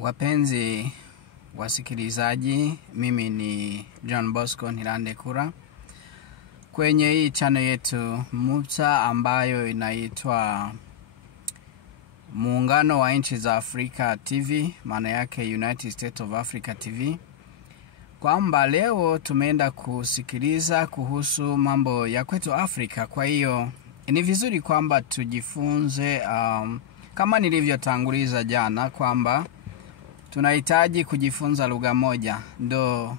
Wapenzi wasikilizaji, mimi ni John Bosco Nirandekura. Kwenye hii channel yetu mpya ambayo inaitwa Muungano wa Nchi za Afrika TV, maana yake United States of Africa TV. Kwamba leo tumeenda kusikiliza kuhusu mambo ya kwetu Afrika. Kwa hiyo ni vizuri kwamba tujifunze kama nilivyotanguliza jana kwamba tunahitaji kujifunza lugha moja. Ndo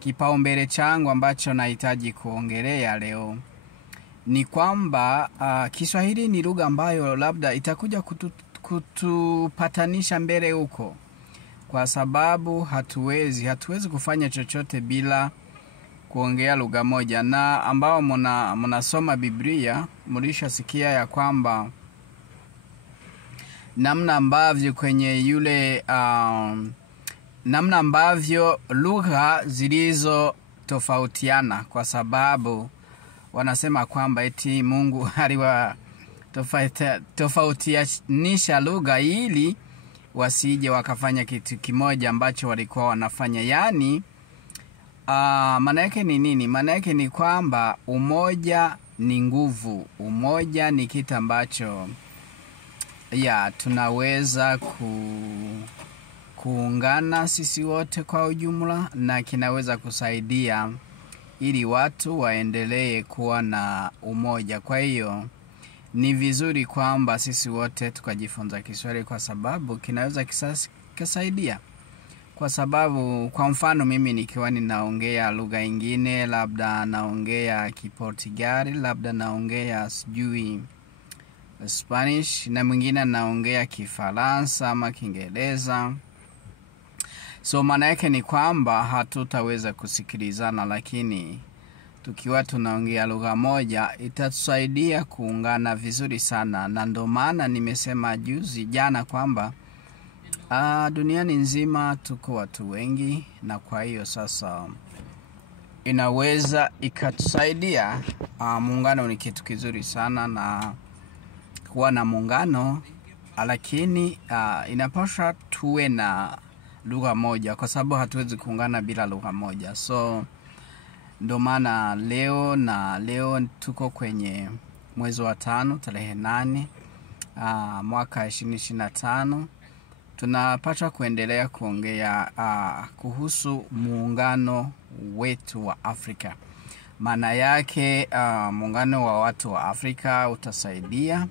kipaumbele changu ambacho nahitaji kuongelea leo. Ni kwamba Kiswahili ni lugha ambayo labda itakuja kutupatanisha mbele huko. Kwa sababu hatuwezi kufanya chochote bila kuongea lugha moja. Na ambao mnasoma Biblia, mlishasikia ya kwamba namna ambavyo kwenye yule namna ambavyo lugha zilizo tofautiana, kwa sababu wanasema kwamba eti Mungu aliwa tofautianisha lugha ili wasije wakafanya kitu kimoja ambacho walikuwa wanafanya. Yani maana yake ni nini? Maana yake ni kwamba umoja ni nguvu. Umoja ni kitu ambacho tunaweza kuungana sisi wote kwa ujumla, na kinaweza kusaidia ili watu waendelee kuwa na umoja. Kwa hiyo ni vizuri kwamba sisi wote tukajifunza Kiswahili, kwa sababu kinaweza kusaidia. Kwa sababu kwa mfano mimi nikiwa ninaongea lugha nyingine, labda naongea Kiportugali, labda naongea sijui Spanish, na mwingine naongea Kifaransa ama Kiingereza. So maana yake ni kwamba hatutaweza kusikilizana, lakini tukiwa tunaongea lugha moja itatusaidia kuungana vizuri sana. Na ndo maana nimesema jana kwamba duniani nzima tuko watu wengi, na kwa hiyo sasa inaweza ikatusaidia. Muungano ni kitu kizuri sana, na kuwa na muungano, lakini inapaswa tuwe na lugha moja, kwa sababu hatuwezi kuungana bila lugha moja. So ndo maana leo tuko kwenye mwezi wa 5 tarehe 8 mwaka 2025. Tunapata kuendelea kuongea kuhusu muungano wetu wa Afrika. Maana yake muungano wa watu wa Afrika utasaidia,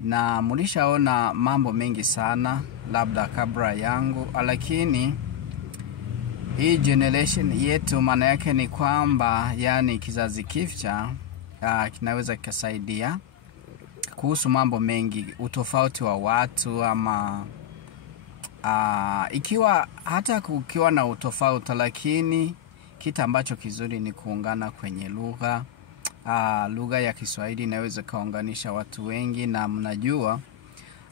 na mlishaona mambo mengi sana labda kabla yangu, lakini hii generation yetu maana yake ni kwamba yani kizazi kipya kinaweza kusaidia kuhusu mambo mengi, utofauti wa watu ama ikiwa hata kukiwa na utofauti, lakini kitu ambacho kizuri ni kuungana kwenye lugha. Lugha ya Kiswahili inaweza kaunganisha watu wengi, na mnajua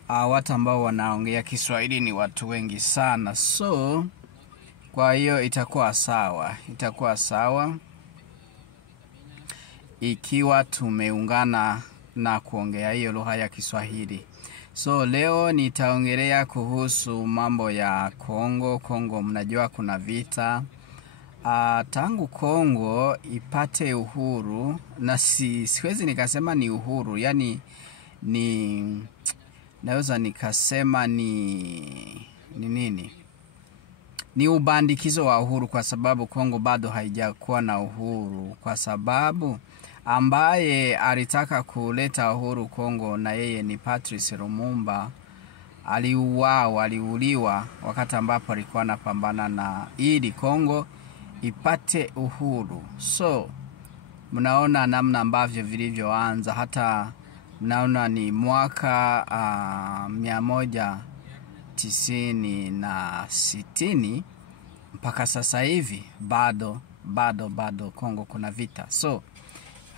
watu ambao wanaongea Kiswahili ni watu wengi sana. So kwa hiyo itakuwa sawa ikiwa tumeungana na kuongea hiyo lugha ya Kiswahili. So leo nitaongelea kuhusu mambo ya Kongo. Mnajua kuna vita tangu Kongo ipate uhuru, na siwezi nikasema ni uhuru, yani naweza nikasema ni nini? Ni ubandikizo wa uhuru, kwa sababu Kongo bado haijakuwa na uhuru, kwa sababu ambaye alitaka kuleta uhuru Kongo na yeye ni Patrice Lumumba. Aliuliwa wakati ambapo alikuwa anapambana na ili Kongo ipate uhuru. So mnaona namna ambavyo vilivyoanza. Hata mnaona ni mwaka 190 mpaka sasa hivi bado Kongo kuna vita. So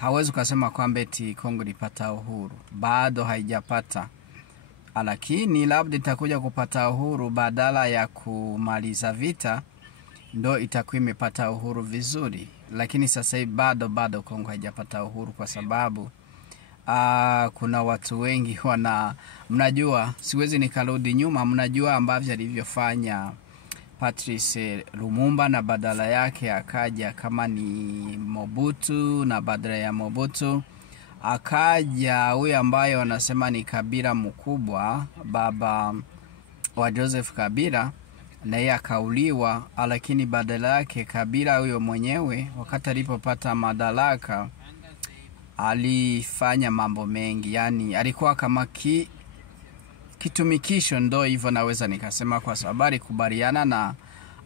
hawezi kusema kwamba eti Kongo ilipata uhuru, bado haijapata. Lakini labda itakuja kupata uhuru, badala ya kumaliza vita ndo itakuwa imepata uhuru vizuri. Lakini sasa hivi bado Kongo haijapata uhuru, kwa sababu kuna watu wengi mnajua, siwezi nikarudi nyuma, mnajua ambavyo alivyofanya Patrice Lumumba na badala yake akaja kama ni Mobutu, na badala ya Mobutu akaja huyu ambaye wanasema ni Kabila mkubwa, baba wa Joseph Kabila, na yeye akauliwa. Lakini badala yake Kabila huyo mwenyewe wakati alipopata madaraka alifanya mambo mengi, yani alikuwa kama kitumikisho, ndo hivyo naweza nikasema, kwa sababu alikubaliana na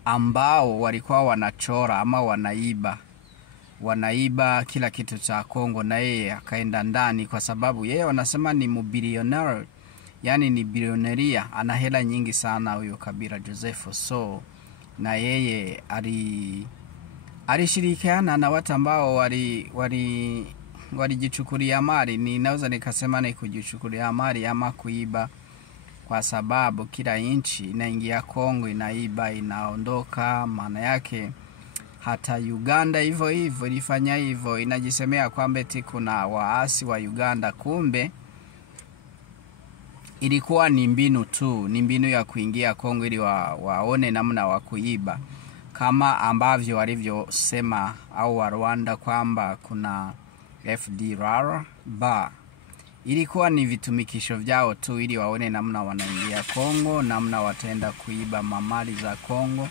ambao walikuwa wanachora ama wanaiba kila kitu cha Kongo, na yeye akaenda ndani, kwa sababu yeye wanasema ni mbilionaire, yani ni bilioneria, ana hela nyingi sana huyo Kabila Joseph. So na yeye alishirikiana na watu ambao walijichukulia mali, ninaweza nikasema ni kujichukulia mali ama kuiba, kwa sababu kila inchi inaingia Kongo inaiba inaondoka. Maana yake hata Uganda hivyo ilifanya hivyo, inajisemea kwamba eti kuna waasi wa Uganda, kumbe ilikuwa ni mbinu tu, ni mbinu ya kuingia Kongo ili waone namna wa kuiba, kama ambavyo walivyosema au wa Rwanda kwamba kuna FDLR ba. Ilikuwa ni vitumikisho vyao tu ili waone namna wanaingia Kongo, namna wataenda kuiba mamali za Kongo.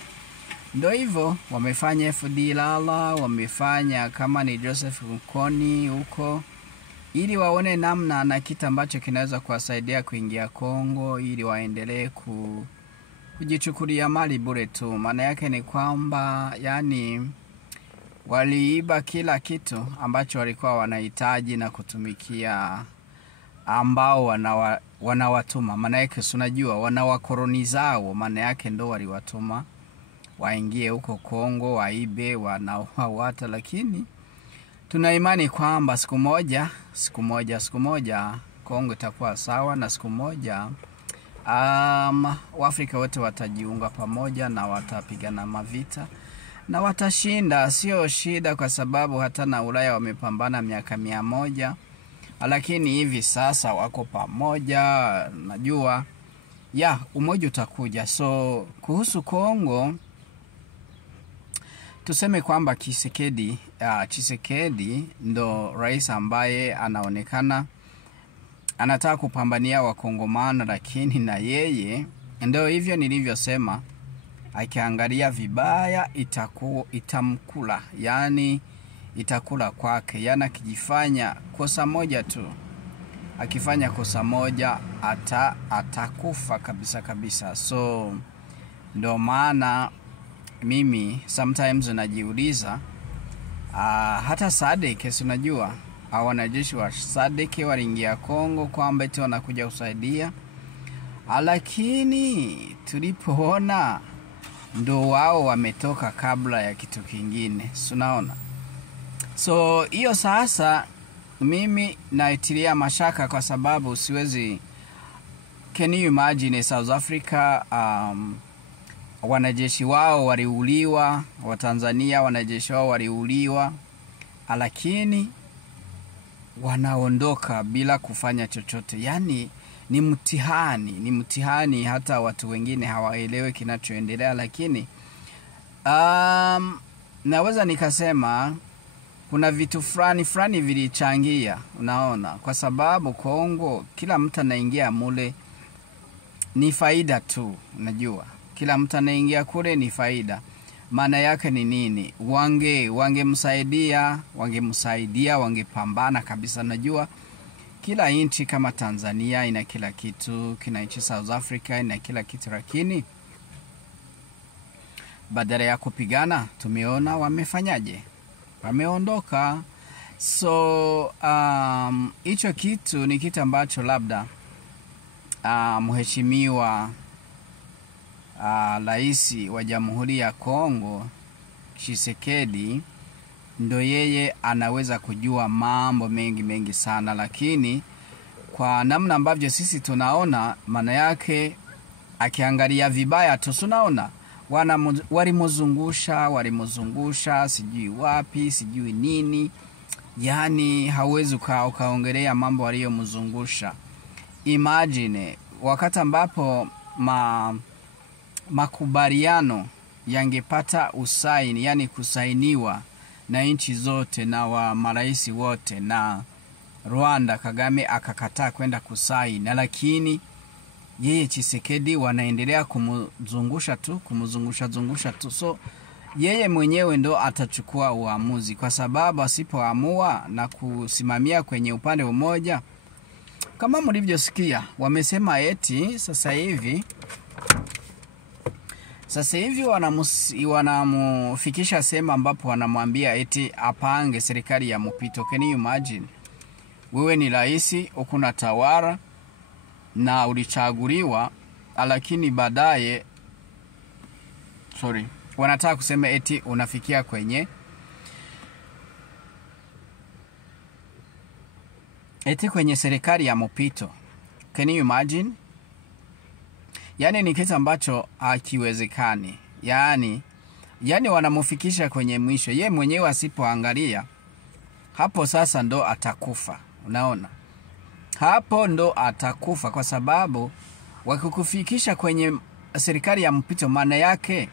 Ndio hivyo wamefanya FDLR, wamefanya kama ni Joseph Kony huko, ili waone namna na kitu ambacho kinaweza kuwasaidia kuingia Kongo ili waendelee kujichukulia mali bure tu. Maana yake ni kwamba yani waliiba kila kitu ambacho walikuwa wanahitaji na kutumikia ambao wanawatuma. Maana yake unajua wanawakolonizao, maana yake ndo waliwatuma waingie huko Kongo waibe, wanawata. Lakini tuna imani kwamba siku moja Kongo itakuwa sawa, na siku moja Waafrika wote watajiunga pamoja na watapigana mavita na watashinda. Sio shida, kwa sababu hata na Ulaya wamepambana miaka 100, lakini hivi sasa wako pamoja. Najua umoja utakuja. So kuhusu Kongo tuseme kwamba Tshisekedi ndo rais ambaye anaonekana anataka kupambania wakongomana, lakini na yeye ndio hivyo nilivyosema, akiangalia vibaya itamkula, yani itakula kwake. Yani akijifanya kosa moja tu, akifanya kosa moja atakufa kabisa. So ndo maana mimi sometimes najiuliza, hata SADC unajua, wanajeshi wa SADC waliingia Kongo kwamba eti wanakuja kusaidia, lakini tulipoona ndo wao wametoka kabla ya kitu kingine, unaona. So hiyo sasa mimi naitilia mashaka, kwa sababu siwezi, can you imagine South Africa wanajeshi wao waliuliwa, wa Tanzania wanajeshi wao waliuliwa, lakini wanaondoka bila kufanya chochote. Yani ni mtihani, hata watu wengine hawaelewe kinachoendelea. Lakini naweza nikasema kuna vitu fulani vilichangia, unaona, kwa sababu Kongo kila mtu anaingia mule ni faida tu, unajua. Kila mtu anaingia kule ni faida. Maana yake ni nini? Wangemsaidia, wangepambana kabisa. Najua kila inchi kama Tanzania ina kila kitu, kila inchi South Africa ina kila kitu, lakini badala ya kupigana tumeona wamefanyaje? Wameondoka. So hicho kitu ni kitu ambacho labda mheshimiwa rais wa Jamhuri ya Kongo Tshisekedi ndo yeye anaweza kujua mambo mengi sana, lakini kwa namna ambavyo sisi tunaona, maana yake akiangalia vibaya tu, tunaona walimuzungusha sijui wapi sijui nini, yani hauwezi ukaongelea mambo aliyomzungusha. Imagine wakati ambapo makubaliano yangepata usaini, yani kusainiwa na nchi zote na wa marais wote, na Rwanda Kagame akakataa kwenda kusaini, lakini yeye Tshisekedi wanaendelea kumzungusha tu. So yeye mwenyewe ndo atachukua uamuzi, kwa sababu asipoamua na kusimamia kwenye upande mmoja, kama mlivyosikia wamesema eti sasa hivi wanamufikisha sema ambapo wanamwambia eti apange serikali ya mpito. Can you imagine? Wewe ni rais, ukuna tawara na ulichaguliwa, lakini baadaye wanataka kusema eti unafikia kwenye serikali ya mpito. Can you imagine? Yani ni kitu ambacho hakiwezekani. Yani wanamufikisha kwenye mwisho. Yeye mwenyewe asipoangalia, hapo sasa ndo atakufa. Unaona? Hapo ndo atakufa, kwa sababu wakikufikisha kwenye serikali ya mpito, maana yake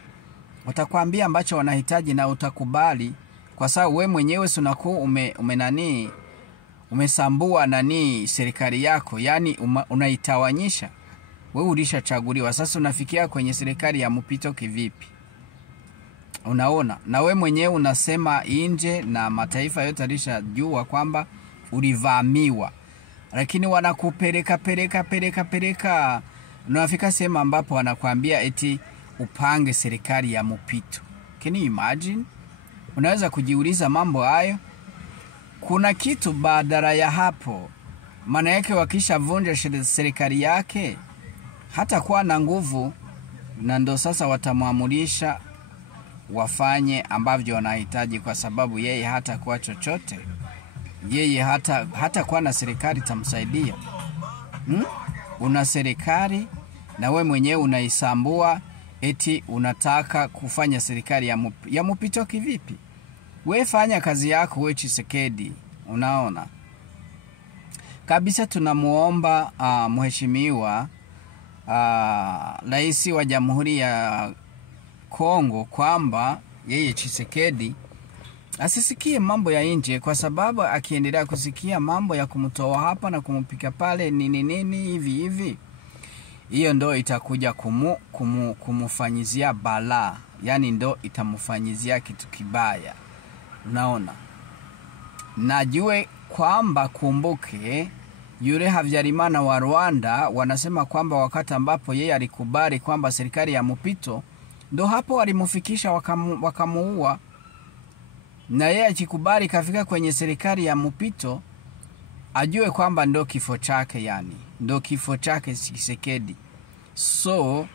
watakwambia ambacho wanahitaji na utakubali, kwa sababu wewe mwenyewe unakuwa umesambua serikali yako, yani unaitawanyisha. Wewe ulishachaguliwa, sasa unafikia kwenye serikali ya mpito kivipi? Unaona? Na wewe mwenyewe unasema nje na mataifa yote alishajua kwamba ulivamiwa, lakini wanakupeleka unafika sehemu ambapo wanakuambia eti upange serikali ya mpito. Can you imagine? Unaweza kujiuliza mambo hayo. Kuna kitu badala ya hapo. Maana yake wakishavunja serikali yake hata kuwa na nguvu, na ndo sasa watamuamulisha wafanye ambavyo wanahitaji, kwa sababu yeye hata kuwa chochote. Yeye hata kuwa na serikali tamsaidia. Una serikali na we mwenyewe unaisambua eti unataka kufanya serikali ya mpito kivipi? We fanya kazi yako, we Tshisekedi. Unaona? Kabisa tunamuomba mheshimiwa rais wa Jamhuri ya Kongo kwamba yeye Tshisekedi asisikie mambo ya nje, kwa sababu akiendelea kusikia mambo ya kumtoa hapa na kumupika pale nini hivi, hiyo ndo itakuja kumufanyizia balaa, yani ndo itamufanyizia kitu kibaya. Unaona? Najue kwamba kumbuke yule Habyarimana wa Rwanda, wanasema kwamba wakati ambapo yeye alikubali kwamba serikali ya mpito, ndo hapo walimufikisha wakamuua. Na yeye akikubali kafika kwenye serikali ya mpito, ajue kwamba ndo kifo chake, yani ndo kifo chake Tshisekedi. So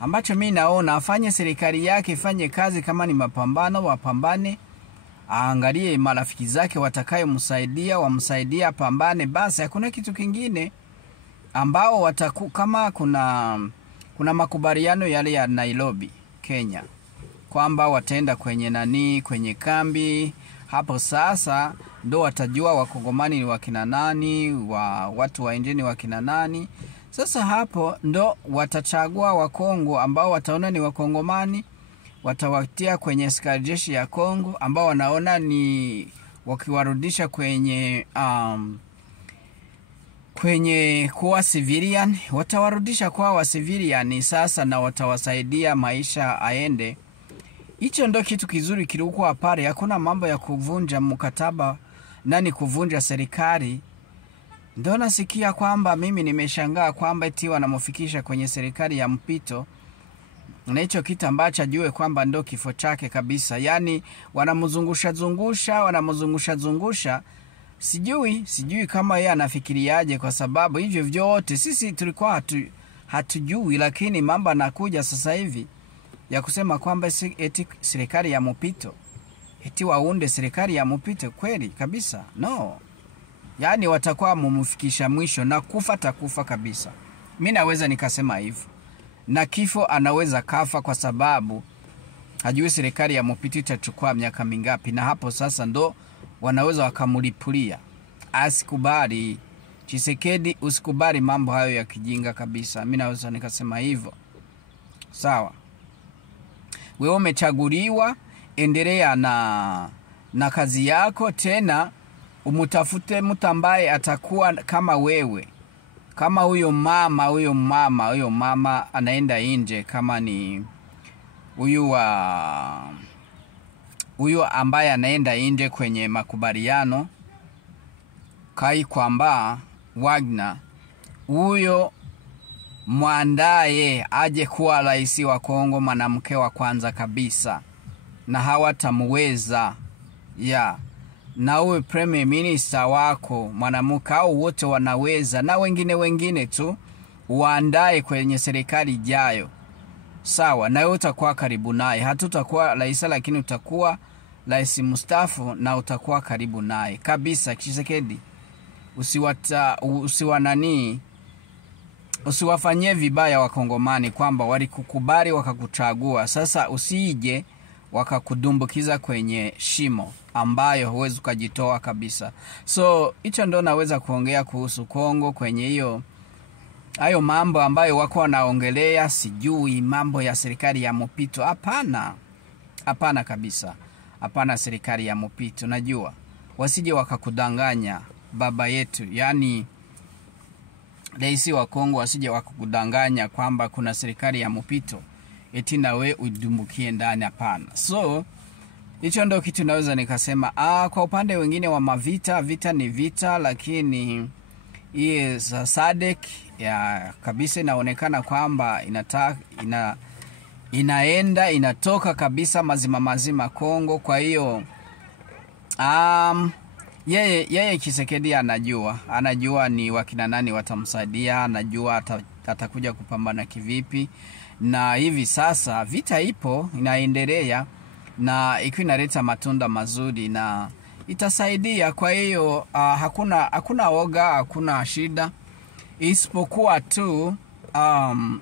ambacho mimi naona afanye serikali yake, ifanye kazi, kama ni mapambano wapambane, aangalie marafiki zake watakayomsaidia, wamsaidie pambane, basi hakuna kitu kingine. Ambao kama kuna makubaliano yale ya Nairobi, Kenya, kwamba wataenda kwenye kambi, hapo sasa ndo watajua wakongomani ni wakina nani, watu wa nje ni wakina nani. Sasa hapo ndo watachagua Wakongo ambao wataona ni wakongomani, watawatia kwenye askari jeshi ya Kongo, ambao wanaona ni wakiwarudisha kwenye kuwa civilian, watawarudisha kwa civilian sasa, na watawasaidia maisha aende. Hicho ndo kitu kizuri kilikuwa pale. Hakuna mambo ya kuvunja mkataba, kuvunja serikali. Ndo nasikia kwamba mimi nimeshangaa kwamba eti wanamufikisha kwenye serikali ya mpito, na hicho kitu ambacho ajue kwamba ndo kifo chake kabisa. Yani wanamuzungusha. Sijui kama yeye anafikiriaje, kwa sababu hivyo vyote sisi tulikuwa hatujui, lakini mambo yanakuja sasa hivi ya kusema kwamba eti serikali ya mpito, eti waunde serikali ya mpito. Kweli kabisa? No. Yani watakuwa mumufikisha mwisho, na takufa kabisa. Mimi naweza nikasema hivyo. Na kifo anaweza kafa, kwa sababu hajui serikali ya mpito itachukua miaka mingapi, na hapo sasa ndo wanaweza wakamulipulia. Asikubali. Tshisekedi, usikubali mambo hayo ya kijinga kabisa. Mimi naweza nikasema hivyo. Sawa. Wewe umechaguliwa, endelea na kazi yako, tena umutafute mtu ambaye atakuwa kama wewe. Kama huyo mama anaenda nje, kama ni huyo ambaye anaenda nje kwenye makubaliano kai kwamba Wagner, huyo mwandaye aje kuwa rais wa Kongo, mwanamke wa kwanza kabisa, na hawatamuweza. Na uwe premier minister wako mwanamke, au wote wanaweza, na wengine tu uandae kwenye serikali ijayo. Sawa, na wewe utakuwa karibu naye. Hatutakuwa rais, lakini utakuwa rais mstaafu na utakuwa karibu naye kabisa. Tshisekedi, usiwafanyie vibaya Wakongomani kwamba walikukubali wakakuchagua. Sasa usije wakakudumbukiza kwenye shimo ambayo huwezi kujitoa kabisa. So hicho ndo naweza kuongea kuhusu Kongo kwenye hayo mambo ambayo wako wanaongelea, sijui mambo ya serikali ya mpito. Hapana kabisa. Hapana serikali ya mpito. Najua wasije wakakudanganya baba yetu, yani rais wa Kongo, wasije wakakudanganya kwamba kuna serikali ya mpito eti na we udumbukie ndani. Hapana. So hicho ndo kitu naweza nikasema. Kwa upande wengine wa vita ni vita, lakini hii SADC ya kabisa inaonekana kwamba inatoka kabisa mazima Kongo. Kwa hiyo yeye Tshisekedi anajua ni wakina nani watamsaidia, anajua atakuja kupambana kivipi. Na hivi sasa vita ipo inaendelea, na ikiwa inaleta matunda mazuri na itasaidia. Kwa hiyo hakuna oga, hakuna shida, isipokuwa tu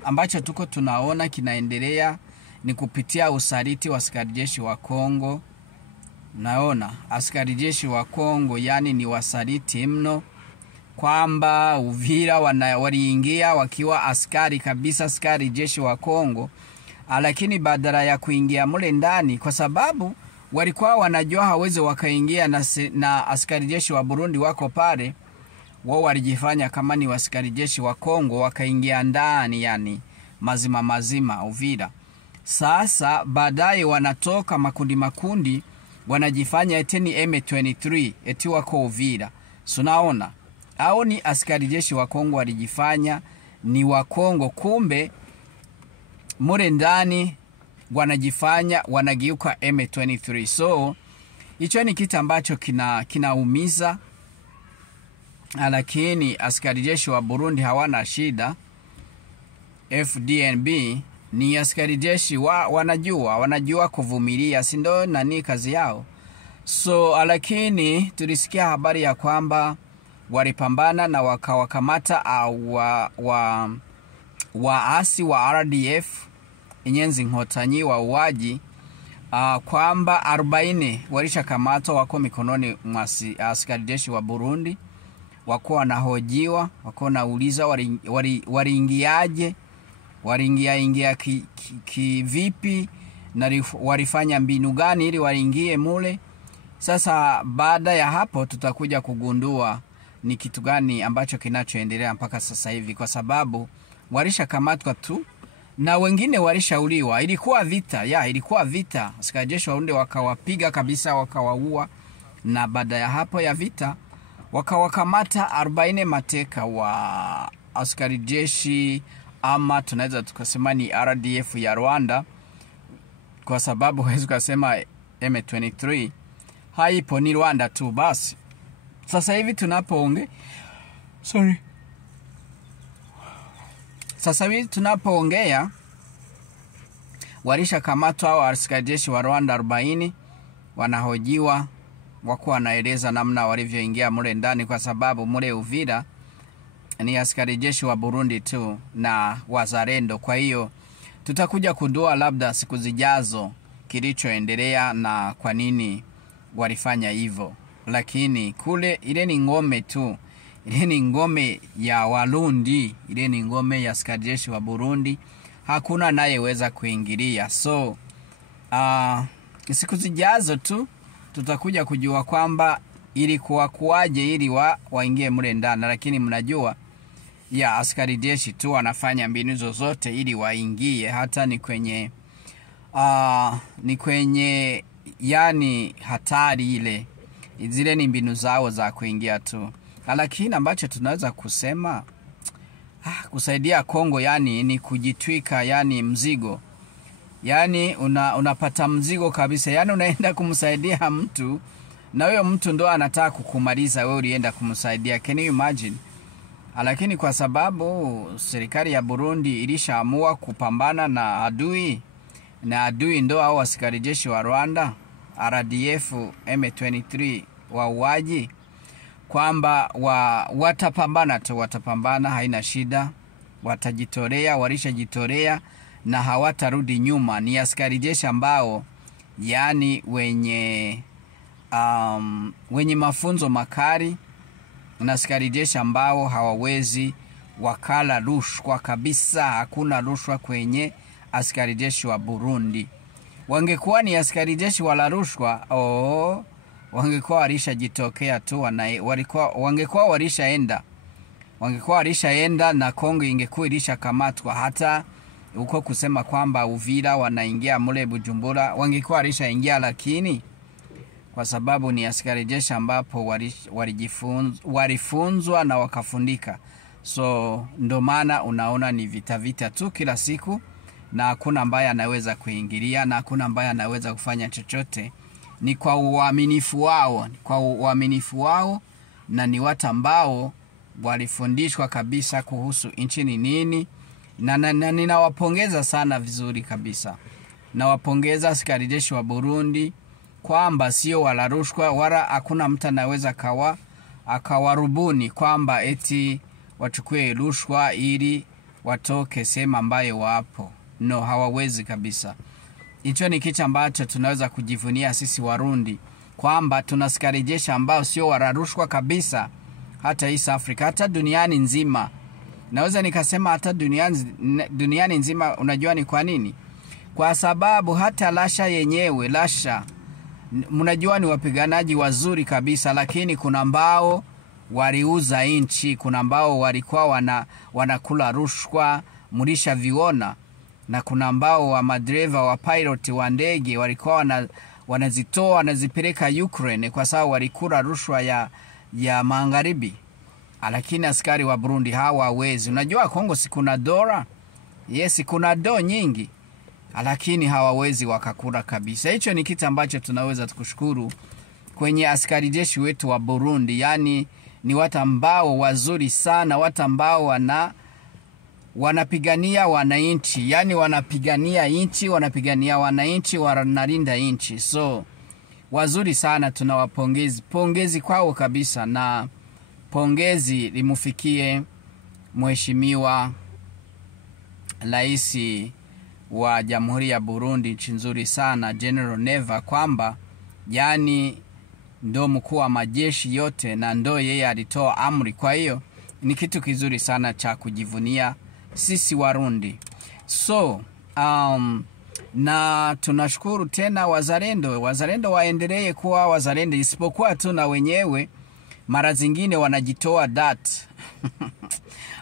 ambacho tuko tunaona kinaendelea ni kupitia usaliti wa askari jeshi wa Kongo. Naona askari jeshi wa Kongo yani ni wasaliti mno, kwamba Uvira waliingia wakiwa askari kabisa, askari jeshi wa Kongo, lakini badala ya kuingia mule ndani, kwa sababu walikuwa wanajua hawezi wakaingia na askari jeshi wa Burundi wako pale, wao walijifanya kama ni askari jeshi wa Kongo, wakaingia ndani yani mazima Uvira. Sasa baadaye wanatoka makundi wanajifanya eti ni M23 eti wako Uvira. Sunaona au ni askari jeshi wa Kongo walijifanya ni wa Kongo, kumbe mure ndani wanajifanya wanagiuka M23. So hicho ni kitu ambacho kinaumiza, lakini askari jeshi wa Burundi hawana shida. FDNB ni askari jeshi wanajua kuvumilia, si ndo nani kazi yao. So lakini tulisikia habari ya kwamba walipambana na wakawakamata waasi wa RDF Inyenzi Nkotanyi wa uwaji, kwamba 40 walishakamatwa, wako mikononi mwa askari jeshi wa Burundi. Wako wanahojiwa, wako nauliza waliingiaje, waliingia kivipi, na walifanya mbinu gani ili waingie mule. Sasa baada ya hapo tutakuja kugundua ni kitu gani ambacho kinachoendelea mpaka sasa hivi, kwa sababu walishakamatwa tu na wengine walishauliwa. Ilikuwa vita. Askari jeshi wa Burundi wakawapiga kabisa, wakawaua, na baada ya hapo ya vita wakawakamata 40 mateka wa askari jeshi, ama tunaweza tukasema ni RDF ya Rwanda, kwa sababu huwezi kusema M23 haipo, ni Rwanda tu basi. Sasa hivi tunapoongea walishakamatwa wa askari jeshi wa Rwanda 40, wanahojiwa, wako wanaeleza namna walivyoingia mule ndani, kwa sababu mule Uvira ni askari jeshi wa Burundi tu na wazalendo. Kwa hiyo tutakuja kujua labda siku zijazo kilichoendelea na kwa nini walifanya hivyo. lakini kule ile ni ngome tu. Ile ni ngome ya Warundi, ile ni ngome ya askari jeshi wa Burundi. Hakuna anayeweza kuingilia. So siku zijazo tu tutakuja kujua kwamba ilikuwa kuaje ili waingie mle ndani, lakini mnajua ya askari jeshi tu wanafanya mbinu zozote ili waingie, hata ni kwenye yani hatari ile. Zile ni mbinu zao za kuingia tu. Lakini ambacho tunaweza kusema kusaidia Kongo yani ni kujitwika yani mzigo. Yani unapata mzigo kabisa. Yani unaenda kumsaidia mtu na huyo mtu ndo anataka kukumaliza wewe ulienda kumsaidia. Can you imagine? Lakini kwa sababu serikali ya Burundi ilishaamua kupambana na adui, na adui ndo hao askari jeshi wa Rwanda, RDF, M23 wauaji, kwamba watapambana tu, watapambana, haina shida, watajitolea, walishajitolea na hawatarudi nyuma. Ni askari jeshi ambao yani wenye mafunzo makali, na askari jeshi ambao hawawezi wakala rushwa kabisa. Hakuna rushwa kwenye askari jeshi wa Burundi. Wangekuwa ni askari jeshi wala rushwa, wangekuwa walishajitokea tu, wangekuwa walishaenda na Kongo ingekuwa ilishakamatwa. Hata uko kusema kwamba Uvira wanaingia mule Bujumbura, wangekuwa walishaingia, lakini kwa sababu ni askari jeshi ambapo walifunzwa na wakafundika. So ndo maana unaona ni vita tu kila siku, na hakuna ambaye anaweza kuingilia, na hakuna ambaye anaweza kufanya chochote. Ni kwa uaminifu wao, na ni watu ambao walifundishwa kabisa kuhusu nchi ni nini. Na ninawapongeza sana vizuri kabisa. Nawapongeza askari jeshi wa Burundi kwamba sio wala rushwa, wala hakuna mtu anaweza akawarubuni kwamba eti wachukue rushwa ili watoke sehemu ambayo wapo. No, hawawezi kabisa. Hicho ni kitu ambacho tunaweza kujivunia sisi Warundi, kwamba tuna askari jeshi ambao sio wala rushwa kabisa, hata East Africa, hata duniani nzima. Naweza nikasema hata duniani nzima. Unajua ni kwa nini? Kwa sababu hata Russia yenyewe, mnajua ni wapiganaji wazuri kabisa, lakini kuna ambao waliuza nchi, kuna ambao walikuwa wanakula rushwa, mulisha viona. Na kuna ambao wa madereva wa pilot wa ndege walikuwa wanazitoa, wanazipeleka Ukraine kwa sababu walikula rushwa ya magharibi. Lakini askari wa Burundi hawawezi. Unajua Kongo si kuna dola? Yes, kuna do nyingi, lakini hawawezi wakakula kabisa. Hicho ni kitu ambacho tunaweza tukushukuru kwenye askari jeshi wetu wa Burundi. Yani ni watu ambao wazuri sana, watu ambao wanapigania wananchi, yani wanapigania nchi, wanapigania wananchi, wanalinda nchi. So wazuri sana, tunawapongezi. Pongezi kwao kabisa, na pongezi limufikie Mheshimiwa Rais wa Jamhuri ya Burundi, nchi nzuri sana, General Neva, kwamba yani ndo mkuu wa majeshi yote na ndo yeye alitoa amri. Kwa hiyo ni kitu kizuri sana cha kujivunia sisi Warundi. So na tunashukuru tena wazalendo waendelee kuwa wazalendo, isipokuwa tu na wenyewe mara zingine wanajitoa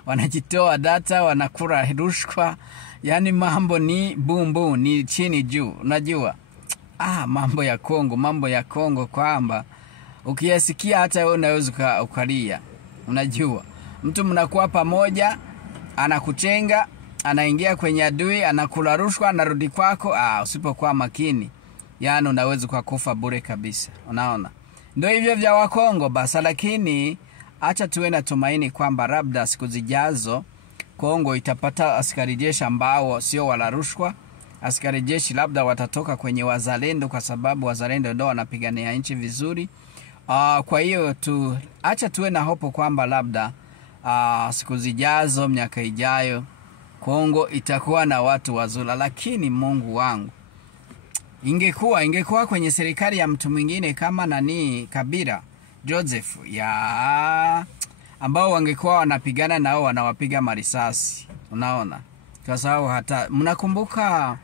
wanajitoa data, wanakula rushwa. Yani mambo ni bumbu, ni chini juu. Unajua mambo ya Kongo kwamba ukiyasikia hata wewe unaweza ukalia. Unajua mtu mnakuwa pamoja, anakuchenga, anaingia kwenye adui, anakula rushwa, anarudi kwako. Usipokuwa makini, yani unaweza kufa bure kabisa. Unaona? Ndio hivyo vya Wakongo basa. Lakini acha tuwe na tumaini kwamba labda siku zijazo Kongo itapata askari jeshi ambao sio wala rushwa. Askari jeshi labda watatoka kwenye wazalendo, kwa sababu wazalendo ndio wanapigania nchi vizuri. Kwa hiyo acha tuwe na hope kwamba labda siku zijazo, miaka ijayo, Kongo itakuwa na watu wazuri. Lakini Mungu wangu, ingekuwa kwenye serikali ya mtu mwingine kama Kabila, Joseph ya ambao wangekuwa wanapigana nao wanawapiga marisasi, unaona. Kwa sababu hata mnakumbuka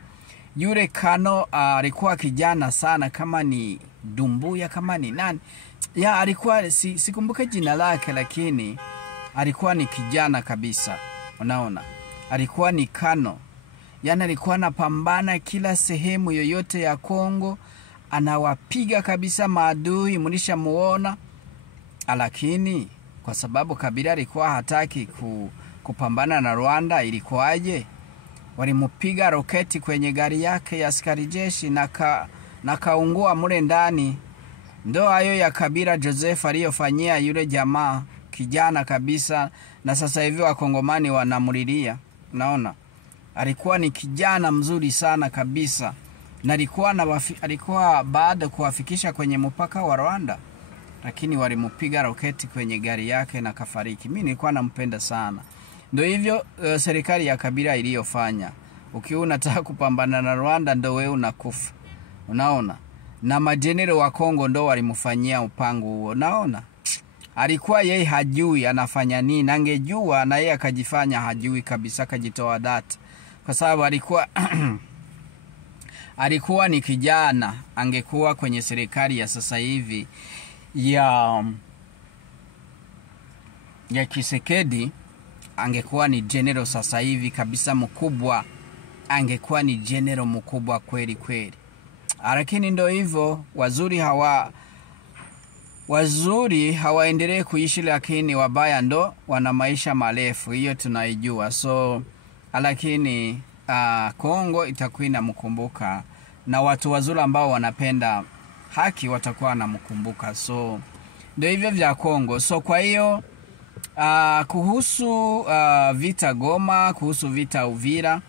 yule Kano alikuwa kijana sana, kama ni Dumbuya kama ni nani ya alikuwa sikumbuka jina lake, lakini alikuwa ni kijana kabisa, unaona. Alikuwa ni Kano, yani alikuwa anapambana kila sehemu yoyote ya Kongo, anawapiga kabisa maadui, mlishamuona. Lakini kwa sababu Kabila alikuwa hataki kupambana na Rwanda, ilikuwaje? Walimupiga roketi kwenye gari yake ya askari jeshi na kaungua mule ndani. Ndo hayo ya Kabila Joseph aliyofanyia yule jamaa kijana kabisa, na sasa hivi Wakongomani wanamulilia, unaona. Alikuwa ni kijana mzuri sana kabisa, na alikuwa baada kuwafikisha kwenye mpaka wa Rwanda, lakini walimupiga roketi kwenye gari yake na kafariki. Mimi nilikuwa nampenda sana. Ndio hivyo serikali ya Kabila iliyofanya. Ukiwa unataka kupambana na Rwanda ndio wewe unakufa, unaona. Na majenerali wa Kongo ndio walimfanyia upango huo, unaona. Alikuwa yeye hajui anafanya nini, angejua na yeye akajifanya hajui kabisa, akajitoa data. Kwa sababu alikuwa ni kijana, angekuwa kwenye serikali ya sasa hivi ya Tshisekedi, angekuwa ni general sasa hivi kabisa mkubwa, angekuwa ni general mkubwa kweli kweli. Lakini ndio hivyo, wazuri hawaendelee kuishi, lakini wabaya ndo wana maisha marefu, hiyo tunaijua. So lakini Kongo itakuwa inamkumbuka, na watu wazuri ambao wanapenda haki watakuwa wanamkumbuka. So ndio hivyo vya Kongo. So kwa hiyo kuhusu vita Goma, kuhusu vita Uvira,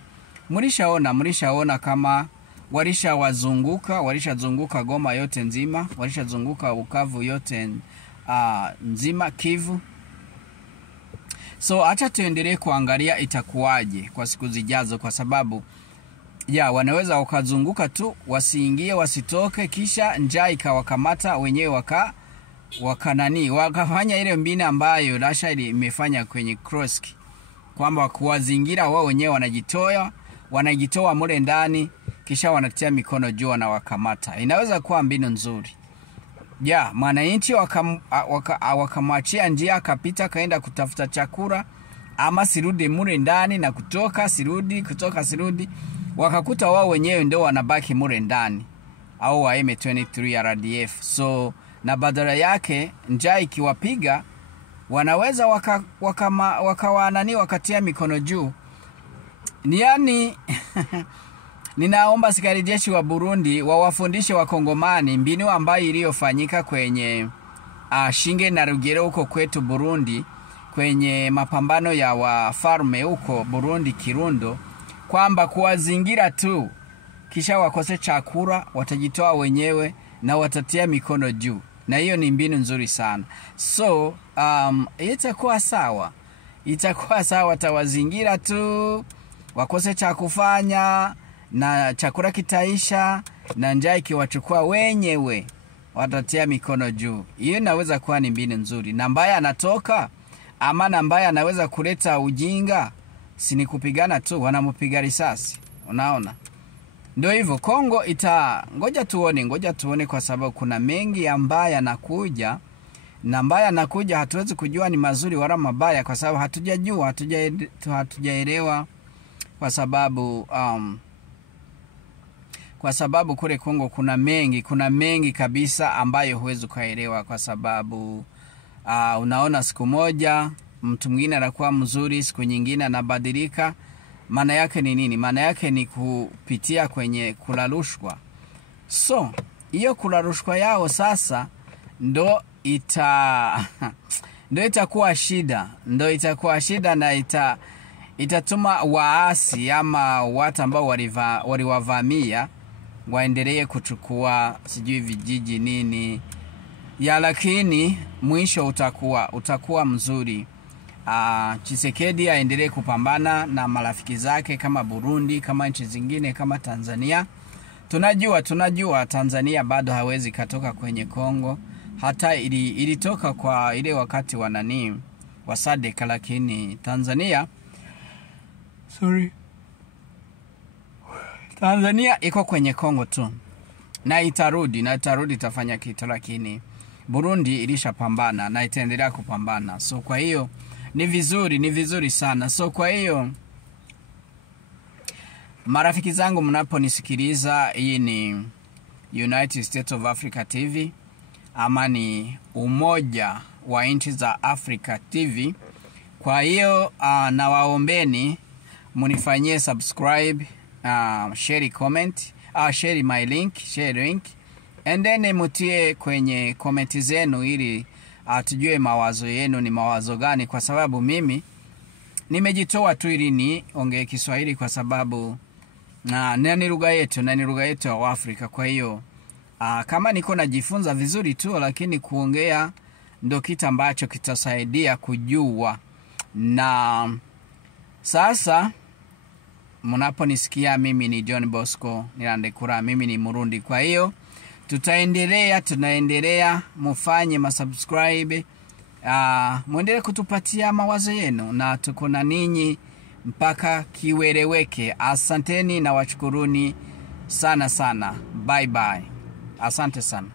mlishaona kama walishazunguka Goma yote nzima, walishazunguka Bukavu yote nzima, Kivu. So acha tuendelee kuangalia itakuwaje kwa siku zijazo, kwa sababu wanaweza wakazunguka tu, wasiingie wasitoke, kisha njaa ikawakamata wenyewe wakafanya ile mbinu ambayo Russia imefanya kwenye Kursk, kwamba kuwazingira wao wenyewe wanajitoa mule ndani, kisha wanatia mikono juu na wakamata. Inaweza kuwa mbinu nzuri. Mwananchi wakamwachia njia, akapita kaenda kutafuta chakula, ama sirudi mule ndani na kutoka sirudi, wakakuta wao wenyewe ndio wanabaki mule ndani, au wa M23 RDF. So na badala yake njaa ikiwapiga, wanaweza wakatia mikono juu. Yani ninaomba askari jeshi wa Burundi wawafundishe Wakongomani mbinu ambayo iliyofanyika kwenye Shinge na Rugero huko kwetu Burundi, kwenye mapambano ya wafalme huko Burundi Kirundo, kwamba kuwazingira tu kisha wakose chakula, watajitoa wenyewe na watatia mikono juu. Na hiyo ni mbinu nzuri sana. So itakuwa sawa, tawazingira tu, wakose cha kufanya, na chakula kitaisha, na njaa ikiwachukua wenyewe watatia mikono juu. Hiyo inaweza kuwa ni mbinu nzuri. Na mbaya anatoka, ama na mbaya anaweza kuleta ujinga, si ni kupigana tu, wanamupiga risasi, unaona. Ndio hivyo Kongo ngoja tuone, kwa sababu kuna mengi ambayo yanakuja, na mbaya yanakuja hatuwezi kujua ni mazuri wala mabaya, kwa sababu hatujaelewa, kwa sababu kule Kongo kuna mengi kabisa ambayo huwezi kuelewa, kwa sababu unaona siku moja mtu mwingine anakuwa mzuri, siku nyingine anabadilika. Maana yake ni nini? Maana yake ni kupitia kwenye kularushwa. So hiyo kularushwa yao sasa ndo itakuwa shida, na itatuma waasi ama watu ambao waliwavamia waendelee kuchukua sijui vijiji nini lakini mwisho utakuwa mzuri. Tshisekedi aendelee kupambana na marafiki zake kama Burundi, kama nchi zingine, kama Tanzania. Tunajua Tanzania bado hawezi katoka kwenye Kongo, hata ilitoka kwa ile wakati wa nani wa SADC, lakini Tanzania iko kwenye Kongo tu, na itarudi itafanya kitu, lakini Burundi ilishapambana na itaendelea kupambana. So kwa hiyo ni vizuri sana. So kwa hiyo marafiki zangu, mnaponisikiliza, hii ni United States of Africa TV, ama ni Umoja wa Nchi za Afrika TV. Kwa hiyo nawaombeni munifanyie subscribe, share, comment, share my link, share link, and then mutie kwenye comment zenu ili tujue mawazo yenu ni mawazo gani, kwa sababu mimi nimejitoa tu ili niongee Kiswahili kwa sababu ni lugha yetu ya Afrika. Kwa hiyo kama niko najifunza vizuri tu, lakini kuongea ndo kitu ambacho kitasaidia kujua. Na sasa mnaponisikia, mimi ni John Bosco Nirandekura, mimi ni Murundi. Kwa hiyo tunaendelea, mufanye masubscribe, muendelee kutupatia mawazo yenu, na tuko na ninyi mpaka kiweleweke. Asanteni na wachukuruni sana. Bye bye. Asante sana.